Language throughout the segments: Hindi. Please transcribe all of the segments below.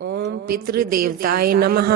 ओम पितृदेवताय नमः।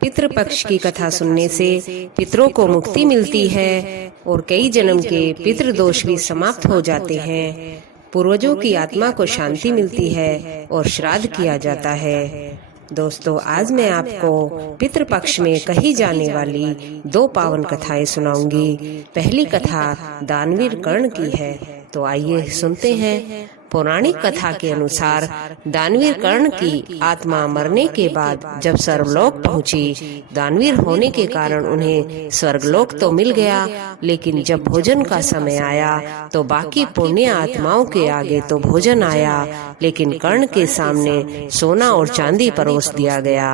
पितृपक्ष की कथा सुनने से पितरों को मुक्ति मिलती है और कई जन्म के पितृदोष भी समाप्त हो जाते हैं। पूर्वजों की आत्मा को शांति मिलती है और श्राद्ध किया जाता है। दोस्तों, आज मैं आपको पितृपक्ष में कही जाने वाली दो पावन कथाएं सुनाऊंगी। पहली कथा दानवीर कर्ण की है, तो आइए सुनते हैं। पौराणिक कथा के अनुसार दानवीर कर्ण की आत्मा मरने के बाद जब स्वर्गलोक पहुंची, दानवीर होने के कारण उन्हें स्वर्गलोक तो मिल गया, लेकिन जब भोजन का समय आया तो बाकी पुण्य आत्माओं के आगे तो भोजन आया, लेकिन कर्ण के सामने सोना और चांदी परोस दिया गया।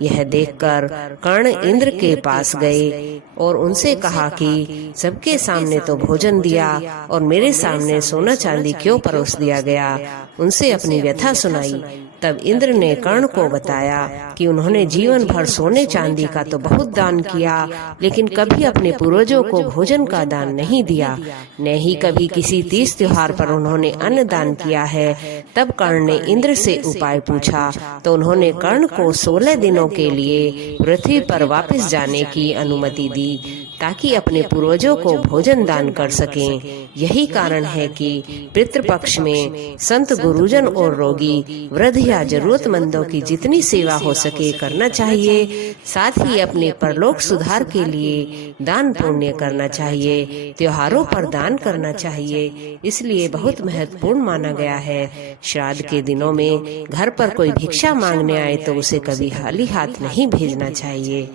यह देखकर कर्ण इंद्र के पास गए और उनसे कहा कि सबके सामने तो भोजन दिया और मेरे सामने सोना चांदी क्यों परोस दिया गया। उनसे अपनी व्यथा सुनाई। तब इंद्र ने कर्ण को बताया कि उन्होंने जीवन भर सोने चांदी का तो बहुत दान किया, लेकिन कभी अपने पूर्वजों को भोजन का दान नहीं दिया, न ही कभी किसी तीज त्योहार पर उन्होंने अन्न दान किया है। तब कर्ण ने इंद्र से उपाय पूछा, तो उन्होंने कर्ण को 16 दिनों के लिए पृथ्वी पर वापस जाने की अनुमति दी, ताकि अपने पूर्वजों को भोजन दान कर सकें। यही कारण है कि पितृपक्ष में संत, गुरुजन और रोगी, वृद्ध या जरूरतमंदों की जितनी सेवा हो सके करना चाहिए। साथ ही अपने परलोक सुधार के लिए दान पुण्य करना चाहिए। त्योहारों पर दान करना चाहिए, इसलिए बहुत महत्वपूर्ण माना गया है। श्राद्ध के दिनों में घर पर कोई भिक्षा मांगने आए तो उसे कभी खाली हाथ नहीं भेजना चाहिए।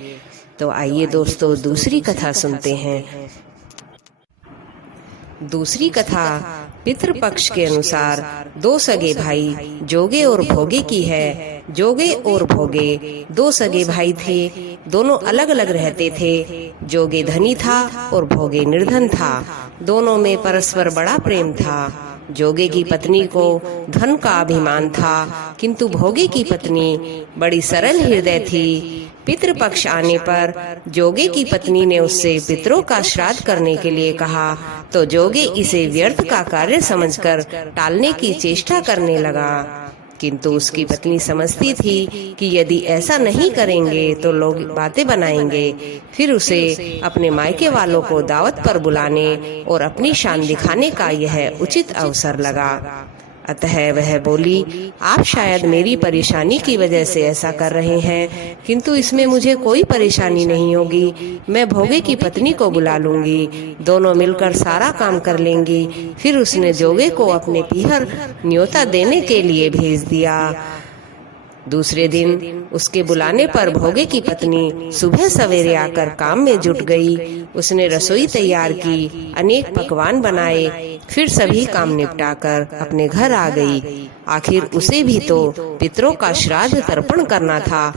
तो आइए दोस्तों, दूसरी कथा सुनते हैं। दूसरी कथा पितृपक्ष के अनुसार दो सगे भाई जोगे और भोगे की है। जोगे और भोगे दो सगे भाई थे, दोनों अलग अलग रहते थे। जोगे धनी था और भोगे निर्धन था। दोनों में परस्पर बड़ा प्रेम था। जोगे की पत्नी को धन का अभिमान था, किंतु भोगे की पत्नी बड़ी सरल हृदय थी। पितृपक्ष आने पर जोगे की पत्नी ने उससे पितरों का श्राद्ध करने के लिए कहा, तो जोगे इसे व्यर्थ का कार्य समझकर टालने की चेष्टा करने लगा। किंतु उसकी पत्नी समझती थी कि यदि ऐसा नहीं करेंगे तो लोग बातें बनाएंगे। फिर उसे अपने मायके वालों को दावत पर बुलाने और अपनी शान दिखाने का यह उचित अवसर लगा। अतः वह बोली, आप शायद मेरी परेशानी की वजह से ऐसा कर रहे हैं, किंतु इसमें मुझे कोई परेशानी नहीं होगी। मैं भोगे की पत्नी को बुला लूंगी, दोनों मिलकर सारा काम कर लेंगी। फिर उसने जोगे को अपने पीहर न्योता देने के लिए भेज दिया। दूसरे दिन उसके बुलाने पर भोगे की पत्नी सुबह सवेरे आकर काम में जुट गई। उसने रसोई तैयार की, अनेक पकवान बनाए, फिर सभी काम निपटाकर अपने घर आ गई। आखिर उसे भी तो पितरों का श्राद्ध तर्पण करना था।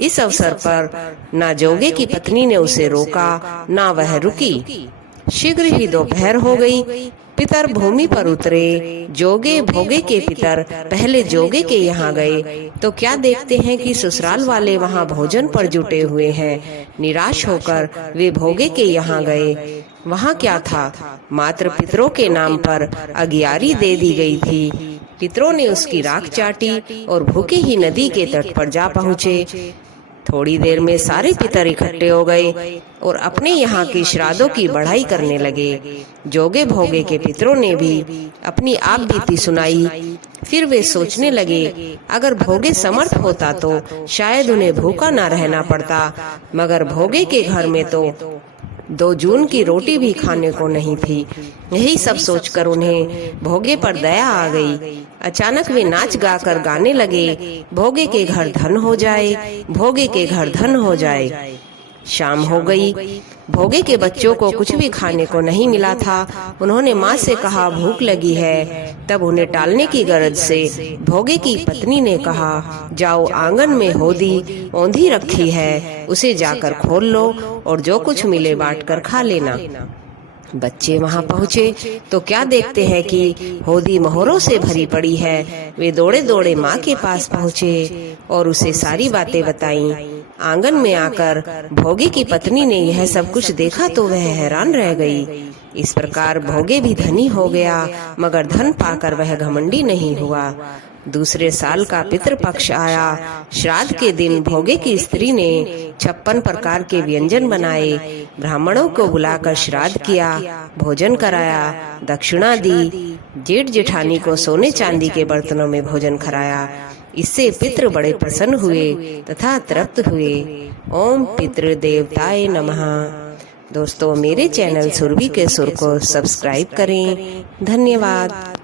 इस अवसर पर ना जोगे की पत्नी ने उसे रोका, ना वह रुकी। शीघ्र ही दोपहर हो गई। पितर भूमि पर उतरे। जोगे भोगे के पितर पहले जोगे के यहाँ गए तो क्या देखते हैं कि ससुराल वाले वहाँ भोजन पर जुटे हुए हैं। निराश होकर वे भोगे के यहाँ गए। वहाँ क्या था, मात्र पितरों के नाम पर अगियारी दे दी गई थी। पितरों ने उसकी राख चाटी और भूखे ही नदी के तट पर जा पहुँचे। थोड़ी देर में सारे पितर इकट्ठे हो गए और अपने यहाँ की श्राद्धों की बढ़ाई करने लगे। जोगे भोगे के पितरों ने भी अपनी आप बीती सुनाई। फिर वे सोचने लगे, अगर भोगे समर्थ होता तो शायद उन्हें भूखा न रहना पड़ता, मगर भोगे के घर में तो 2 जून की रोटी भी खाने को नहीं थी। यही सब सोचकर उन्हें भोगे पर दया आ गई। अचानक वे नाच गाकर गाने लगे, भोगे के घर धन हो जाए, भोगे के घर धन हो जाए। शाम हो गई। भोगे के बच्चों को कुछ भी खाने को नहीं मिला था। उन्होंने माँ से कहा, भूख लगी है। तब उन्हें टालने की गरज से भोगे की पत्नी ने कहा, जाओ आंगन में होदी औंधी रखी है, उसे जाकर खोल लो और जो कुछ मिले बांट कर खा लेना। बच्चे वहां पहुंचे तो क्या देखते हैं कि होदी मोहरों से भरी पड़ी है। वे दौड़े दौड़े माँ के पास पहुंचे और उसे सारी बातें बताईं। आंगन में आकर भोगे की पत्नी ने यह सब कुछ देखा तो वह हैरान रह गई। इस प्रकार भोगे भी धनी हो गया, मगर धन पाकर वह घमंडी नहीं हुआ। दूसरे साल का पितृपक्ष आया। श्राद्ध के दिन भोगे की स्त्री ने 56 प्रकार के व्यंजन बनाए, ब्राह्मणों को बुलाकर श्राद्ध किया, भोजन कराया, दक्षिणा दी। जेठ जेठानी को सोने चांदी के बर्तनों में भोजन कराया। इससे पितृ बड़े प्रसन्न हुए तथा तृप्त हुए। ओम पितृ देवताय नमः। दोस्तों, मेरे चैनल सुरभि के सुर को सब्सक्राइब करें। धन्यवाद।